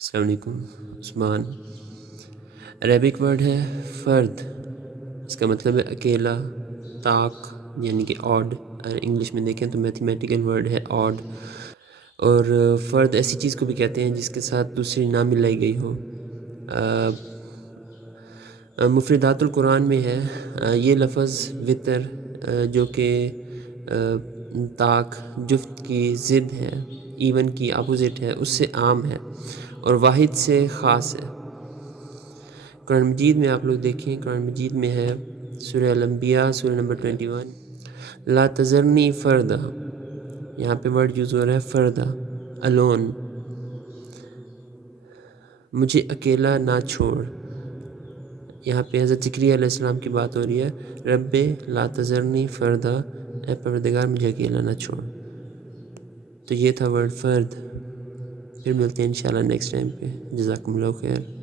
السلام علیکم عثمان۔ Arabic word ہے فرد، اس کا مطلب ہے اکیلا، طاق یعنی کہ آڈ، اور انگلش میں دیکھیں تو میتھمیٹیکل ورڈ ہے آڈ۔ اور فرد ایسی چیز کو بھی کہتے ہیں جس کے ساتھ دوسری نہ ملائی گئی ہو۔ مفردات القرآن میں ہے یہ لفظ وطر جو کہ طاق جفت کی ضد ہے، ایون کی اپوزٹ ہے، اس سے عام ہے اور واحد سے خاص ہے۔ قرآن مجید میں آپ لوگ دیکھیں، قرآن مجید میں ہے سورہ الانبیاء سورہ نمبر 21، لا تذرنی فردا، یہاں پہ ورڈ یوز ہو رہا ہے فردا، الون، مجھے اکیلا نہ چھوڑ۔ یہاں پہ حضرت زکریا علیہ السلام کی بات ہو رہی ہے، رب لا تذرنی فردا، اے پروردگار مجھے اکیلا نہ چھوڑ۔ تو یہ تھا ورڈ فرد۔ پھر ملتے ہیں انشاءاللہ نیکسٹ ٹائم پہ۔ جزاکم اللہ خیر۔